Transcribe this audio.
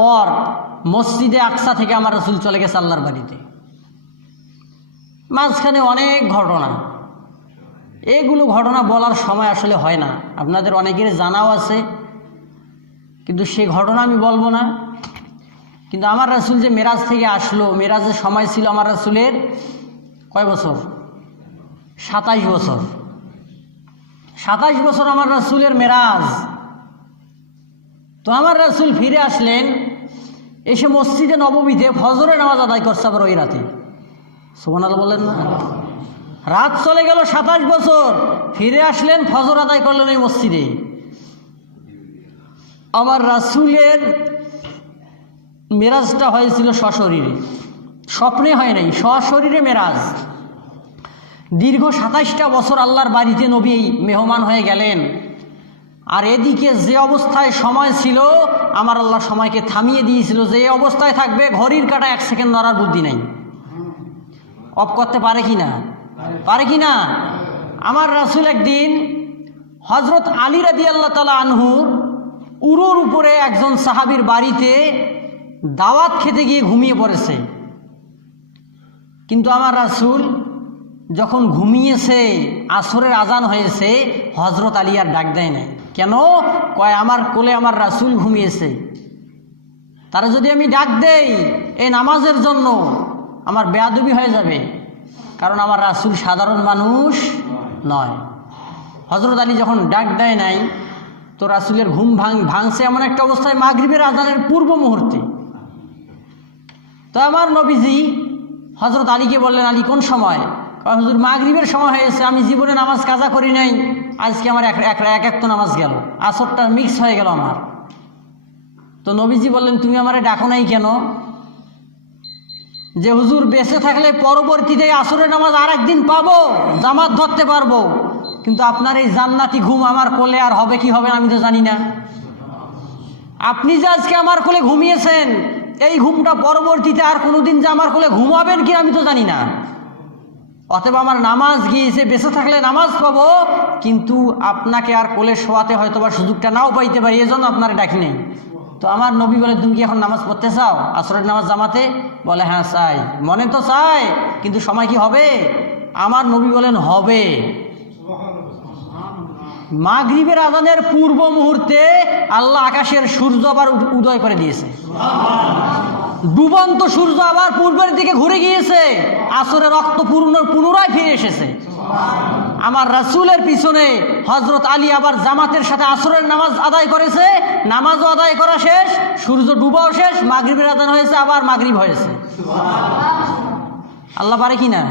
পর মসজিদে আকসা থেকে আমার রাসূল চলে গেছে আল্লাহর বাড়িতে। মাঝখানে অনেক ঘটনা, এগুলো ঘটনা বলার সময় আসলে হয় না, আপনাদের অনেকের জানাও আছে, কিন্তু সে ঘটনা আমি বলবো না। কিন্তু আমার রাসূল যে মেরাজ থেকে আসলো, মেরাজের সময় ছিল আমার রাসূলের কয় বছর? 27 বছর। 27 বছর আমার রাসূলের মেরাজ। তো আমার রাসূল ফিরে আসলেন, এসে মসজিদে নববীতে ফজরের নামাজ আদায় করছে আবার ওই রাতে। সুবহানাল্লাহ বলেন না? রাত চলে গেল 27 বছর, ফিরে আসলেন, ফজর আদায় করলেন ওই মসজিদে। আমার রাসূলের মেরাজটা হয়েছিল সশরীরে, স্বপ্নে হয় নাই, সশরীরে মেরাজ। দীর্ঘ 27টা বছর আল্লাহর বাড়িতে নবী মেহমান হয়ে গেলেন। আর এদিকে যে অবস্থায় সময় ছিল, আমার আল্লাহ সময়কে থামিয়ে দিয়েছিল, যে অবস্থায় থাকবে ঘড়ির কাঁটা 1 সেকেন্ড নড়ার বুদ্ধি নাই। অফ করতে পারে কি না? পারে কি না? আমার রাসূল একদিন হযরত আলী রাদিয়াল্লাহু তাআলা আনহুর উরুর উপরে একজন সাহাবীর বাড়িতে দাওয়াত খেতে গিয়ে ঘুমিয়ে পড়েছে। কিন্তু আমার রাসূল যখন ঘুমিয়েছে, আসরের আজান হয়েছে, হযরত আলী আর ডাক দেয় নাই। কেন? কয় আমার কোলে আমার রাসূল ঘুমিয়েছে, তারা যদি আমি ডাক দেই এই নামাজের জন্য, আমার বেয়াদবি হয়ে যাবে, কারণ আমার রাসূল সাধারণ মানুষ নয়। হযরত আলী যখন ডাক দেয় নাই, তো রাসূলের ঘুম ভাঙছে এমন একটা অবস্থায়, মাগরিবের আজানের পূর্ব মুহূর্তে। তো আমার নবীজি হযরত আলীকে বললেন, আলী কোন সময়? হুজুর মাগরিবের সময় হয়েছে, আমি জীবনে নামাজ কাজা করি নাই, আজকে আমার এক তো নামাজ গেল, আসরটা মিক্স হয়ে গেল আমার। তো নবীজি বললেন, তুমি আমারে ডাকো নাই কেন? যে হুজুর বেঁচে থাকলে পরবর্তীতে আসরের নামাজ আর একদিন পাবো, জামাত ধরতে পারবো, কিন্তু আপনার এই জান্নাতি ঘুম আমার কোলে আর হবে কি হবে না আমি তো জানি না। আপনি যে আজকে আমার কোলে ঘুমিয়েছেন, এই ঘুমটা পরবর্তীতে আর কোনোদিন যে আমার কোলে ঘুমাবেন কি আমি তো জানি না। অতএব আমার নামাজ গিয়েছে, বেঁচে থাকলে নামাজ পাবো, কিন্তু আপনাকে আর কোলে শোয়াতে হয়তো বা সুযোগটা নাও পাইতে পারি, এজন্য আপনার ডাকি নেই। তো আমার নবী বলে, তুমি কি এখন নামাজ পড়তে চাও আসরের নামাজ জামাতে? বলে হ্যাঁ চাই, মনে তো চাই, কিন্তু সময় কি হবে? আমার নবী বলেন হবে। মাগরিবের আজানের পূর্ব মুহূর্তে আল্লাহ আকাশের সূর্য আবার উদয় করে দিয়েছে, ডুবন্ত সূর্য আবার পূর্বের দিকে ঘুরে গিয়েছে, আসরের রক্ত পুনরায় ফিরে এসেছে। আমার রাসূলের পিছনে হযরত আলী আবার জামাতের সাথে আসরের নামাজ আদায় করেছে, নামাজও আদায় করা শেষ, সূর্য ডুবাও শেষ, মাগরিবের আজান হয়েছে, আবার মাগরিব হয়েছে। আল্লাহ পারে কি না?